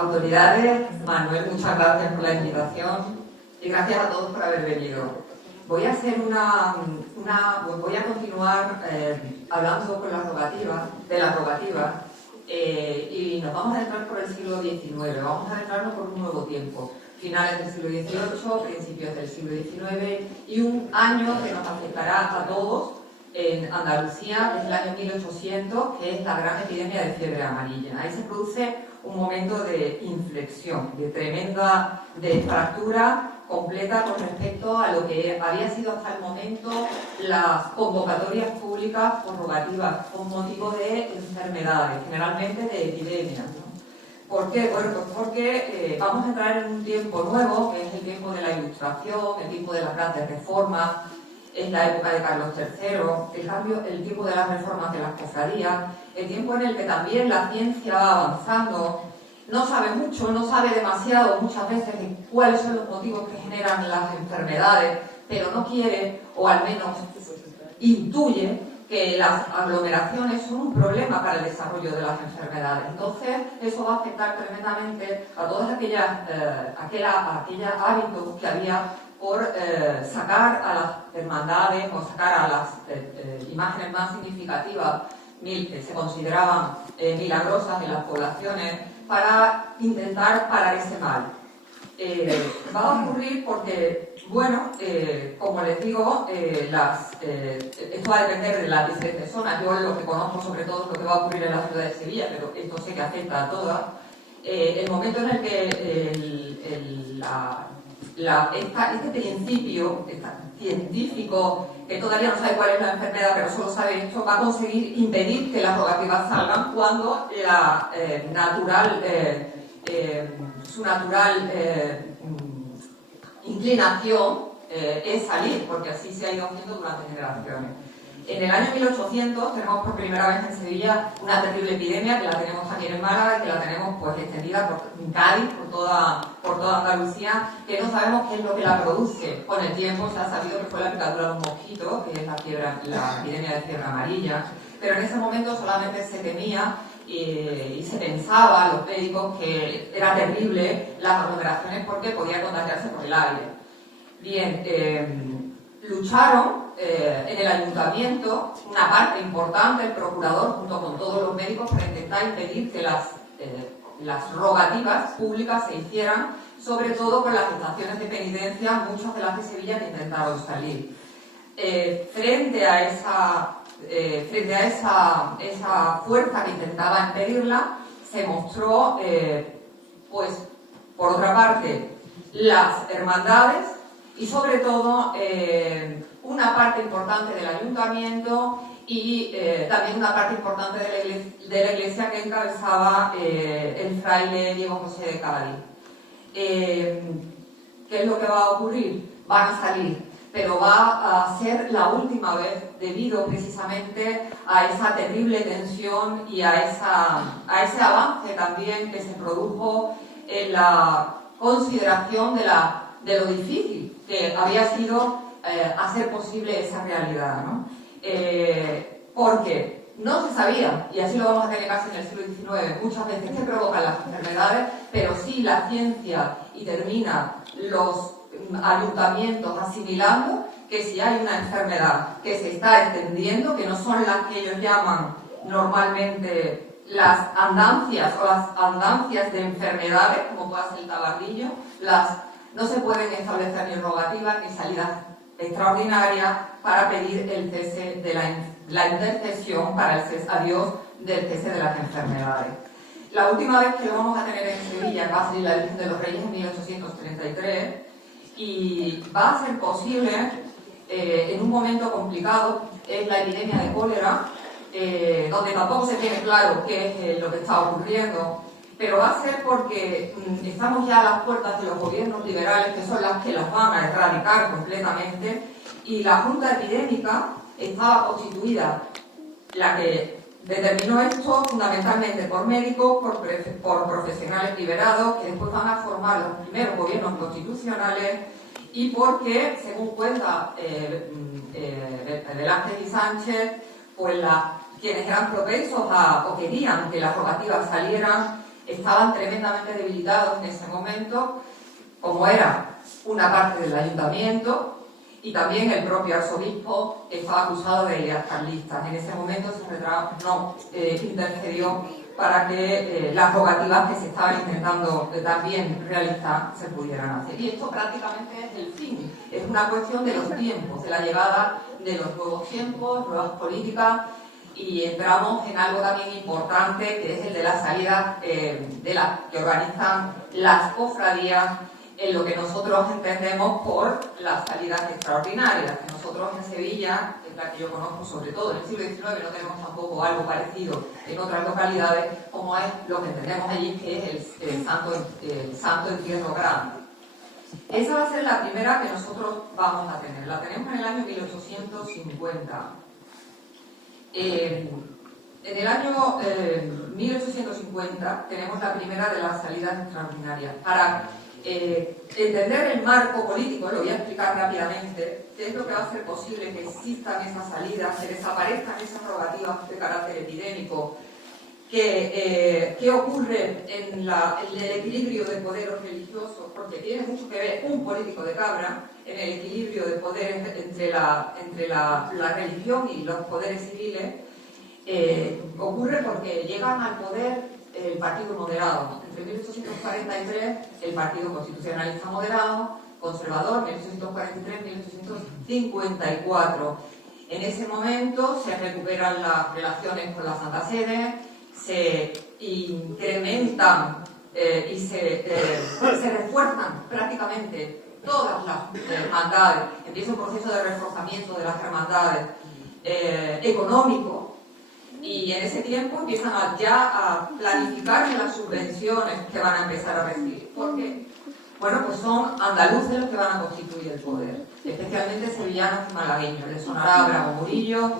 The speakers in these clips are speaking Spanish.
Autoridades, Manuel, muchas gracias por la invitación y gracias a todos por haber venido. Voy a hacer voy a continuar hablando con de las rogativas y nos vamos a entrar por el siglo XIX, vamos a entrarnos por un nuevo tiempo, finales del siglo XVIII, principios del siglo XIX y un año que nos afectará a todos en Andalucía desde el año 1800, que es la gran epidemia de fiebre amarilla. Ahí se produce un momento de inflexión, de fractura completa con respecto a lo que había sido hasta el momento las convocatorias públicas por rogativas con motivo de enfermedades, generalmente de epidemias, ¿no? ¿Por qué? Bueno, pues porque vamos a entrar en un tiempo nuevo, que es el tiempo de la Ilustración, el tiempo de las grandes reformas, es la época de Carlos III, el tiempo de las reformas de las cofradías, el tiempo en el que también la ciencia va avanzando, no sabe mucho, no sabe demasiado muchas veces de cuáles son los motivos que generan las enfermedades, pero no quiere, o al menos intuye, que las aglomeraciones son un problema para el desarrollo de las enfermedades. Entonces, eso va a afectar tremendamente a todos aquellos hábitos que había por sacar a las hermandades o sacar a las imágenes más significativas que se consideraban milagrosas en las poblaciones para intentar parar ese mal. Va a ocurrir porque, bueno, como les digo, esto va a depender de las diferentes zonas. Yo lo que conozco sobre todo es lo que va a ocurrir en la ciudad de Sevilla, pero esto sé que afecta a todas. El momento en el que este principio científico, que todavía no sabe cuál es la enfermedad, pero solo sabe esto, va a conseguir impedir que las rogativas salgan cuando su natural inclinación es salir, porque así se ha ido haciendo durante generaciones. En el año 1800 tenemos por primera vez en Sevilla una terrible epidemia, que la tenemos también en Málaga y que la tenemos pues extendida por Cádiz, por toda Andalucía, que no sabemos qué es lo que la produce. Con el tiempo se ha sabido que fue la picadura de un mosquito, que es la epidemia de fiebre amarilla, pero en ese momento solamente se temía y se pensaba a los médicos que era terrible las aglomeraciones porque podía contagiarse por el aire. Bien, lucharon en el ayuntamiento una parte importante, el procurador junto con todos los médicos, para intentar impedir que las rogativas públicas se hicieran, sobre todo con las estaciones de penitencia, muchas de las de Sevilla que intentaron salir. Frente a esa fuerza que intentaba impedirla, se mostró, pues, por otra parte, las hermandades y sobre todo una parte importante del ayuntamiento y también una parte importante de la iglesia que encabezaba el fraile Diego José de Cádiz. ¿Qué es lo que va a ocurrir? Van a salir, pero va a ser la última vez debido precisamente a esa terrible tensión y a ese avance también que se produjo en la consideración de lo difícil que había sido hacer posible esa realidad, ¿no? Porque no se sabía, y así lo vamos a tener casi en el siglo XIX, muchas veces qué provocan las enfermedades, pero sí la ciencia y termina los ayuntamientos asimilando que si hay una enfermedad que se está extendiendo, que no son las que ellos llaman normalmente las andancias o las andancias de enfermedades, como puede ser el tabardillo, no se pueden establecer ni rogativas ni salidas extraordinarias para pedir el cese de la intercesión para el cese a Dios del cese de las enfermedades. La última vez que lo vamos a tener en Sevilla va a salir la Virgen de los Reyes en 1833 y va a ser posible en un momento complicado, es la epidemia de cólera, donde tampoco se tiene claro qué es lo que está ocurriendo, pero va a ser porque estamos ya a las puertas de los gobiernos liberales, que son las que las van a erradicar completamente, y la Junta Epidémica estaba constituida, la que determinó esto fundamentalmente por médicos, por profesionales liberados, que después van a formar los primeros gobiernos constitucionales, y porque, según cuenta Velázquez y Sánchez, pues quienes eran propensos o querían que las rogativas salieran, estaban tremendamente debilitados en ese momento, como era una parte del ayuntamiento, y también el propio arzobispo estaba acusado de ideas carlistas. En ese momento intercedió para que las rogativas que se estaban intentando también realizar se pudieran hacer. Y esto prácticamente es el fin, es una cuestión de los tiempos, de la llegada de los nuevos tiempos, nuevas políticas, y entramos en algo también importante, que es el de la salida de las que organizan las cofradías, en lo que nosotros entendemos por las salidas extraordinarias. Que nosotros en Sevilla, es la que yo conozco sobre todo en el siglo XIX, no tenemos tampoco algo parecido en otras localidades, como es lo que entendemos allí, que es el Santo Entierro Grande. Esa va a ser la primera que nosotros vamos a tener. La tenemos en el año 1850. En el año 1850 tenemos la primera de las salidas extraordinarias. Para entender el marco político, lo voy a explicar rápidamente, qué es lo que va a hacer posible que existan esas salidas, que desaparezcan esas rogativas de carácter epidémico, qué ocurre en el equilibrio de poderes religiosos, porque tiene mucho que ver un político de cabra en el equilibrio de poderes entre la religión y los poderes civiles. Ocurre porque llegan al poder el Partido Moderado. Entre 1843, el Partido Constitucionalista Moderado, conservador, 1843-1854. En ese momento se recuperan las relaciones con la Santa Sede, se incrementan y se refuerzan prácticamente todas las hermandades. Empieza un proceso de reforzamiento de las hermandades económico. Y en ese tiempo empiezan ya a planificar las subvenciones que van a empezar a recibir. Porque, bueno, pues son andaluces los que van a constituir el poder, especialmente sevillanos y malagueños. Les sonará Bravo Murillo,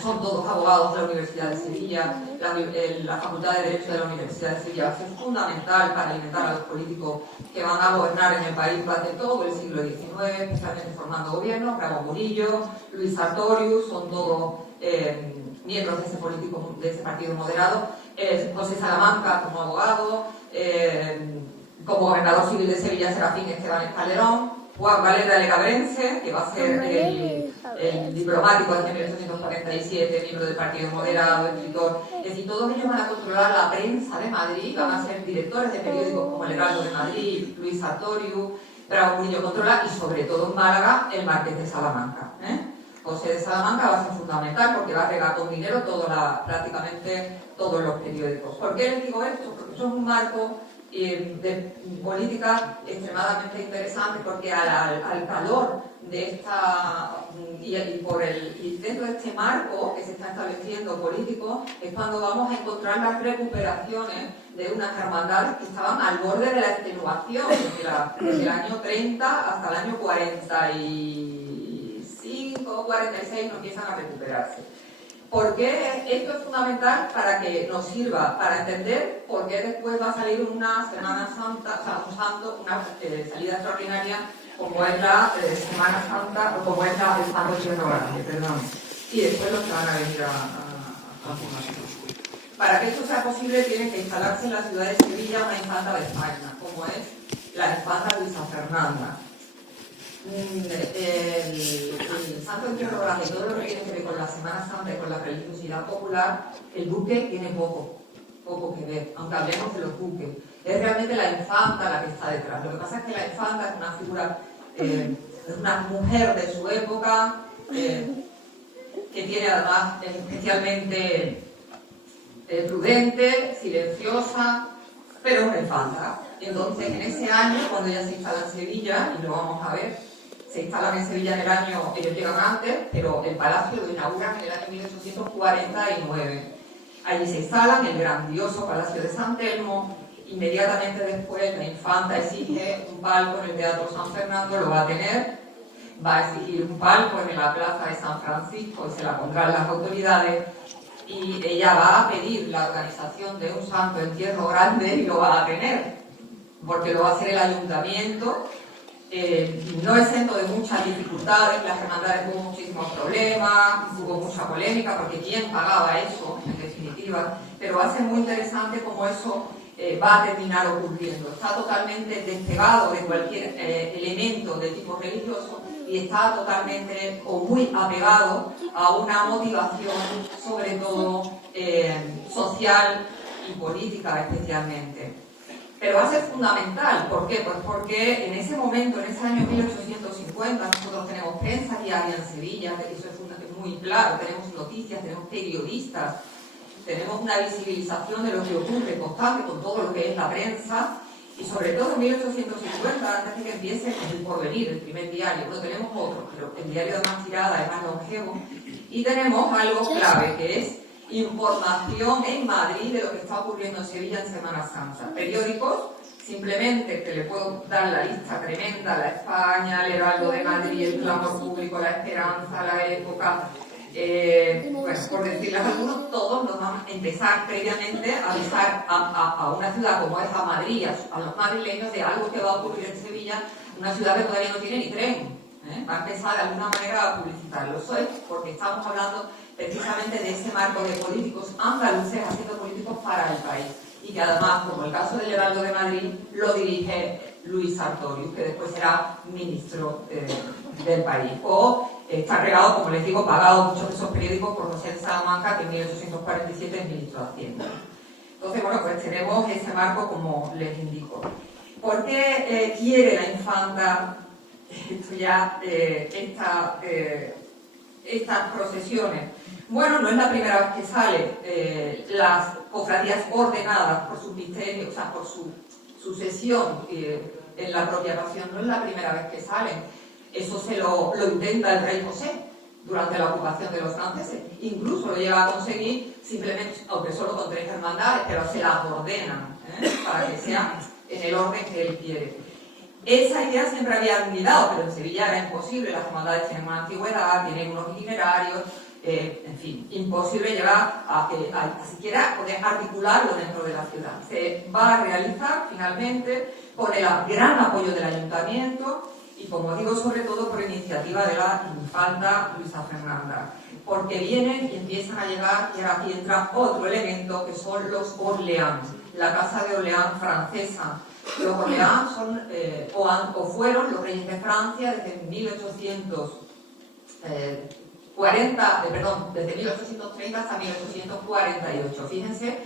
son todos abogados de la Universidad de Sevilla. La Facultad de Derecho de la Universidad de Sevilla va a ser fundamental para alimentar a los políticos que van a gobernar en el país durante todo el siglo XIX, especialmente formando gobiernos. Bravo Murillo, Luis Sartorius, son todos miembros de ese partido moderado, José Salamanca como abogado, como gobernador civil de Sevilla, Serafín Esteban Escalerón, Juan Valera Legabrense, que va a ser el diplomático desde 1847, miembro del partido moderado, escritor. Es decir, todos ellos van a controlar la prensa de Madrid, van a ser directores de periódicos como El Heraldo de Madrid, Luis Sartorius, Bravo Murillo controla, y sobre todo en Málaga, el Marqués de Salamanca. José de Salamanca va a ser fundamental porque va a regar con dinero prácticamente todos los periódicos. ¿Por qué les digo esto? Porque eso es un marco de política extremadamente interesante, porque al calor de esta y dentro de este marco que se está estableciendo político es cuando vamos a encontrar las recuperaciones de unas hermandades que estaban al borde de la extenuación desde el año 30 hasta el año 45 o 46 no empiezan a recuperarse. ¿Por qué esto es fundamental? Para que nos sirva para entender por qué después va a salir una Semana Santa, o sea, una salida extraordinaria como es la Semana Santa o como es el Santo Entierro Grande, perdón. Y después los que van a venir a Para que esto sea posible tiene que instalarse en la ciudad de Sevilla una infanta de España, como es la infanta Luisa Fernanda. El Santo Entierro Grande y todo lo que tiene que ver con la Semana Santa y con la religiosidad popular, el buque tiene poco que ver, aunque hablemos de los buques. Es realmente la infanta la que está detrás. Lo que pasa es que la infanta es una figura, es una mujer de su época, que tiene además especialmente prudente, silenciosa, pero una infanta. Entonces, en ese año, cuando ella se instala en Sevilla, y lo vamos a ver, se instalan en Sevilla en el año, ellos llegan antes, pero el palacio lo inauguran en el año 1849. Allí se instalan el grandioso Palacio de San Telmo. Inmediatamente después la infanta exige un palco en el Teatro San Fernando, lo va a tener, va a exigir un palco en la Plaza de San Francisco y se la pondrán las autoridades, y ella va a pedir la organización de un Santo Entierro Grande y lo va a tener, porque lo va a hacer el ayuntamiento. No exento de muchas dificultades, las hermandades tuvo muchísimos problemas, hubo mucha polémica, porque quién pagaba eso, en definitiva, pero va a ser muy interesante cómo eso va a terminar ocurriendo. Está totalmente despegado de cualquier elemento de tipo religioso y está totalmente o muy apegado a una motivación, sobre todo social y política especialmente. Pero va a ser fundamental. ¿Por qué? Pues porque en ese momento, en ese año 1850, nosotros tenemos prensa diaria en Sevilla, eso es muy claro, tenemos noticias, tenemos periodistas, tenemos una visibilización de lo que ocurre constante con todo lo que es la prensa, y sobre todo en 1850, antes de que empiece El Porvenir, el primer diario. No tenemos otro, pero el diario de más tirada es más longevo, y tenemos algo clave, que es información en Madrid de lo que está ocurriendo en Sevilla en Semana Santa. Periódicos, simplemente que le puedo dar la lista tremenda: La España, El Heraldo de Madrid, El Clamor Público, La Esperanza, La Época, bueno, por decirles algunos, todos nos van a empezar previamente a avisar a una ciudad como es a Madrid, a los madrileños, de algo que va a ocurrir en Sevilla, una ciudad que todavía no tiene ni tren. Va a empezar de alguna manera a publicitarlo. Eso es porque estamos hablando precisamente de ese marco de políticos andaluces haciendo políticos para el país, y que además, como el caso del Heraldo de Madrid, lo dirige Luis Sartorius, que después será ministro del país. O está regado, como les digo, pagado muchos de esos periódicos por José de Salamanca, que en 1847 es ministro de Hacienda. Entonces, bueno, pues tenemos ese marco, como les indico. ¿Por qué quiere la infanta estas procesiones? Bueno, no es la primera vez que sale. Las cofradías ordenadas por sus misterios, o sea, por su sucesión en la propia pasión, no es la primera vez que salen. Eso se lo intenta el rey José durante la ocupación de los franceses. Incluso lo llega a conseguir simplemente, aunque solo con 3 hermandades, pero se las ordenan para que sea en el orden que él quiere. Esa idea siempre había admirado, pero en Sevilla era imposible. Las hermandades tienen una antigüedad, tienen unos itinerarios, en fin, imposible llegar a siquiera poder articularlo dentro de la ciudad. Se va a realizar finalmente con el gran apoyo del ayuntamiento y, como digo, sobre todo por iniciativa de la infanta Luisa Fernanda, porque vienen y empiezan a llegar, y aquí entra otro elemento, que son los Orleans, la casa de Orleans francesa. Los Orleans son, o fueron los reyes de Francia desde 1830 hasta 1848. Fíjense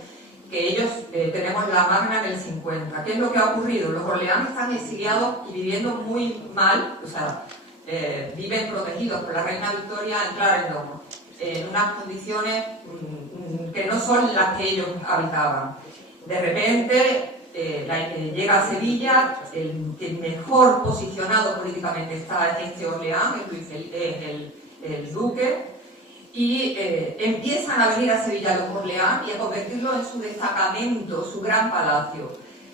que ellos, tenemos la Magna en el 50. ¿Qué es lo que ha ocurrido? Los Orleans están exiliados y viviendo muy mal, o sea, viven protegidos por la reina Victoria en Clarendon, en unas condiciones que no son las que ellos habitaban. De repente llega a Sevilla, el mejor posicionado políticamente está este Orleans, el duque, y empiezan a venir a Sevilla los Orleans y a convertirlo en su destacamento, su gran palacio.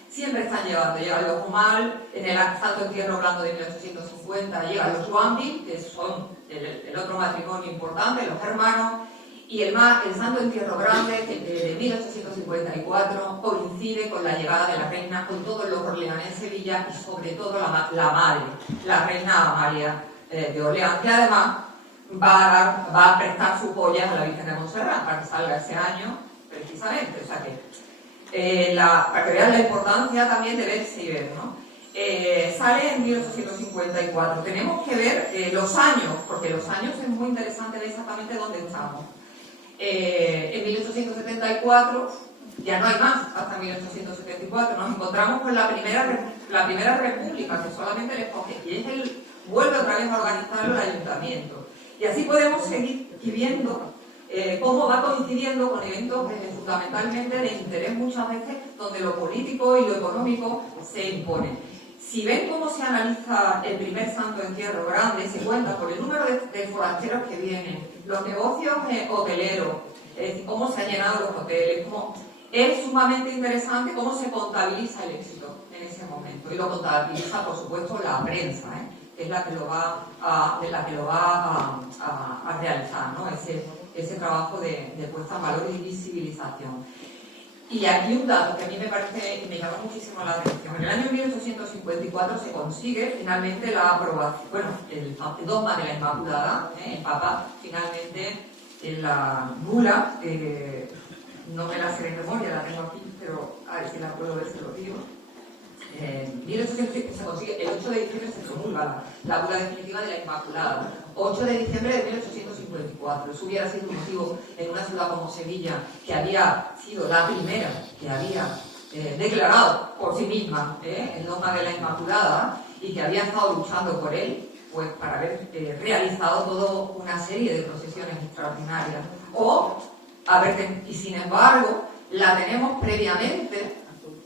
Siempre están llegan los Humal, en el Santo Entierro Blando de 1850 llegan los Joinville, que son el otro matrimonio importante, los hermanos, y el Santo Entierro Grande, que de 1854 coincide con la llegada de la reina, con todos los Orleans en Sevilla, y sobre todo la madre, la reina Amalia de Orleans, que además va a prestar su joya a la Virgen de Montserrat para que salga ese año, precisamente. O sea que, para que vean la importancia también de verse y ver, ¿no? Sale en 1854. Tenemos que ver los años, porque los años es muy interesante ver exactamente dónde estamos. En 1874, ya no hay más, hasta 1874, nos encontramos con la primera república, que solamente les coge, y vuelve otra vez a organizarlo el ayuntamiento. Y así podemos seguir viendo cómo va coincidiendo con eventos fundamentalmente de interés muchas veces, donde lo político y lo económico se imponen. Si ven cómo se analiza el primer Santo Entierro Grande, se cuenta por el número de forasteros que vienen, los negocios hoteleros, cómo se han llenado los hoteles, es sumamente interesante cómo se contabiliza el éxito en ese momento. Y lo contabiliza, por supuesto, la prensa, que es la que lo va a realizar, ¿no? Ese trabajo de puesta en valor y visibilización. Y aquí un dato que a mí me parece y me llama muchísimo la atención. En el año 1854 se consigue finalmente la aprobación, bueno, el dogma de la Inmaculada. El Papa finalmente en la bula, no me la sé de memoria, la tengo aquí, pero a ver si la puedo ver, se lo digo. 1800 se consigue, el 8 de diciembre se promulga la bula definitiva de la Inmaculada, 8 de diciembre de 1854. Eso hubiera sido un motivo en una ciudad como Sevilla, que había sido la primera que había declarado por sí misma el dogma de la Inmaculada y que había estado luchando por él, pues para haber realizado toda una serie de procesiones extraordinarias. Y sin embargo, la tenemos previamente,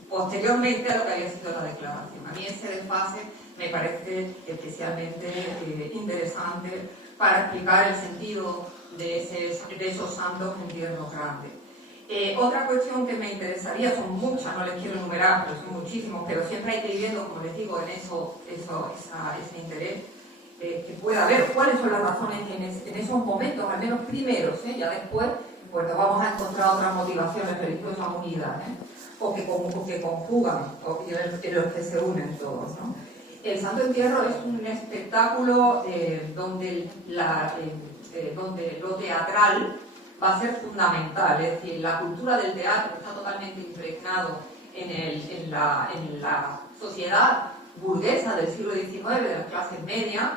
posteriormente a lo que había sido la declaración. A mí ese desfase me parece especialmente interesante para explicar el sentido de esos santos en tiernos grandes. Otra cuestión que me interesaría, son muchas, no les quiero enumerar, pero son muchísimos, pero siempre hay que ir viendo, como les digo, en ese interés que pueda haber, cuáles son las razones que en esos momentos, al menos primeros, ya después, pues nos vamos a encontrar otras motivaciones religiosas unidas, o que conjugan, o en los que se unen todos, ¿no? El Santo Entierro es un espectáculo donde lo teatral va a ser fundamental, es decir, la cultura del teatro está totalmente impregnado en la sociedad burguesa del siglo XIX, de las clases medias,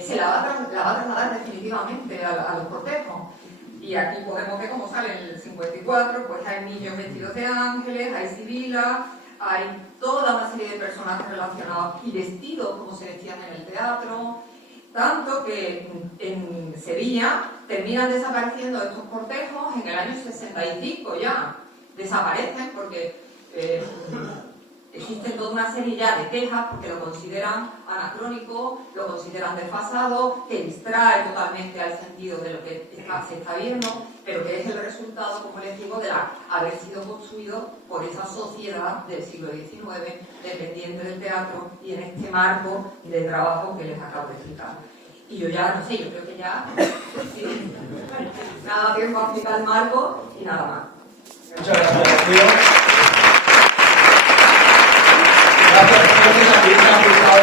se la va a trasladar definitivamente a los cortejos. Y aquí podemos ver cómo sale en el 54, pues hay niños vestidos de ángeles, hay sibilas, hay toda una serie de personajes relacionados y vestidos como se vestían en el teatro, tanto que en Sevilla terminan desapareciendo estos cortejos en el año 65 ya, desaparecen porque existen toda una serie ya de quejas porque lo consideran anacrónico, lo consideran desfasado, que distrae totalmente al sentido de lo que se está viendo, pero que es el resultado, como les digo, de haber sido construido por esa sociedad del siglo XIX, dependiente del teatro y en este marco de trabajo que les acabo de explicar. Y yo ya, no sé, yo creo que ya, sí, nada tiempo a explicar el marco y nada más. Muchas gracias, Rocío. Gracias, también se ha aplicado